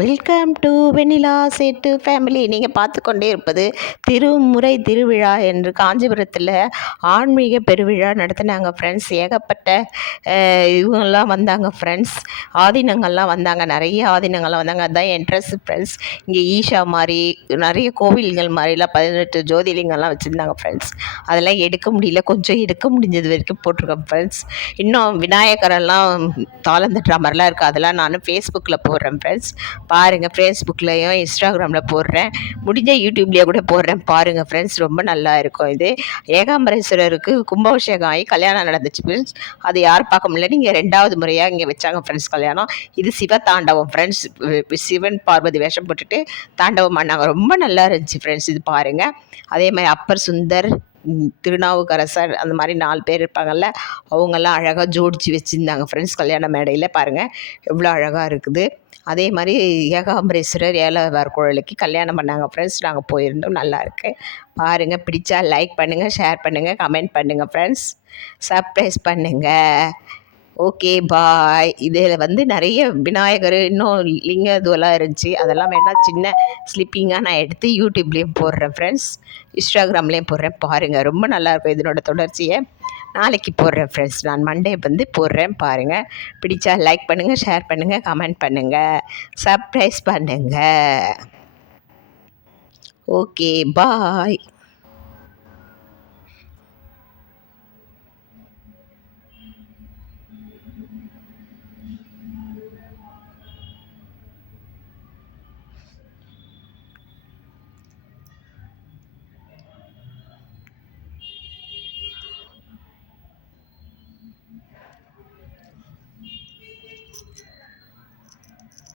Welcome to Vennila Settu family. நீங்கள் பார்த்து கொண்டே இருப்பது திருமுறை திருவிழா என்று காஞ்சிபுரத்தில் ஆன்மீக பெருவிழா நடத்தினாங்க ஃப்ரெண்ட்ஸ். ஏகப்பட்ட இவங்கெல்லாம் வந்தாங்க ஃப்ரெண்ட்ஸ். ஆதீனங்கள்லாம் வந்தாங்க, நிறைய ஆதீனங்கள்லாம் வந்தாங்க. அதுதான் என்ட்ரன்ஸ் ஃப்ரெண்ட்ஸ். இங்கே ஈஷா மாதிரி நிறைய கோவில்கள் மாதிரிலாம் 18 ஜோதிலிங்கம்லாம் வச்சுருந்தாங்க ஃப்ரெண்ட்ஸ். அதெல்லாம் எடுக்க முடியல, கொஞ்சம் எடுக்க முடிஞ்சது வரைக்கும் போட்டிருக்கேன் ஃப்ரெண்ட்ஸ். இன்னும் விநாயகரெல்லாம் தாளம் தட்டுற மாதிரிலாம் இருக்குது. அதெல்லாம் நான் ஃபேஸ்புக்கில் போடுறேன் ஃப்ரெண்ட்ஸ். பாருங்கள், ஃபேஸ்புக்லேயும் இன்ஸ்டாகிராமில் போடுறேன், முடிஞ்ச யூடியூப்லேயே கூட போடுறேன். பாருங்கள் ஃப்ரெண்ட்ஸ், ரொம்ப நல்லா இருக்கும். இது ஏகாம்பரேஸ்வரருக்கு கும்பாபிஷேகம் ஆகி கல்யாணம் நடந்துச்சு ஃப்ரெண்ட்ஸ். அது யார் பார்க்க முடியல, நீங்கள் 2வது முறையாக இங்கே வச்சாங்க ஃப்ரெண்ட்ஸ் கல்யாணம். இது சிவ தாண்டவம் ஃப்ரெண்ட்ஸ். சிவன் பார்வதி வேஷம் போட்டுட்டு தாண்டவம் பண்ணாங்க. ரொம்ப நல்லா இருந்துச்சு ஃப்ரெண்ட்ஸ். இது பாருங்கள். அதே மாதிரி அப்பர் சுந்தர், திருநாவுக்கரசர், அந்த மாதிரி 4 பேர் இருப்பாங்கள்ல, அவங்கெல்லாம் அழகாக ஜோடிச்சு வச்சுருந்தாங்க ஃப்ரெண்ட்ஸ். கல்யாண மேடையில் பாருங்கள் எவ்வளோ அழகாக இருக்குது. அதே மாதிரி ஏகாம்பரேஸ்வரர் ஏலவார் கோயிலுக்கு கல்யாணம் பண்ணாங்க ஃப்ரெண்ட்ஸ். நாங்கள் போயிருந்தோம், நல்லாயிருக்கு பாருங்கள். பிடிச்சா லைக் பண்ணுங்கள், ஷேர் பண்ணுங்கள், கமெண்ட் பண்ணுங்கள் ஃப்ரெண்ட்ஸ், சர்ப்ரைஸ் பண்ணுங்கள். ஓகே, பாய். இதில் நிறைய விநாயகர், இன்னும் லிங்க இதுவெல்லாம் இருந்துச்சு. அதெல்லாம் வேணால் சின்ன ஸ்லிப்பிங்காக நான் எடுத்து யூடியூப்லேயும் போடுறேன் ஃப்ரெண்ட்ஸ், இன்ஸ்டாகிராம்லேயும் போடுறேன். பாருங்கள், ரொம்ப நல்லாயிருக்கும். இதனோட தொடர்ச்சியை நாளைக்கு போடுறேன் ஃப்ரெண்ட்ஸ். நான் மண்டே போடுறேன் பாருங்கள். பிடிச்சா லைக் பண்ணுங்கள், ஷேர் பண்ணுங்கள், கமெண்ட் பண்ணுங்கள், சர்ப்ரைஸ் பண்ணுங்கள். ஓகே, பாய்.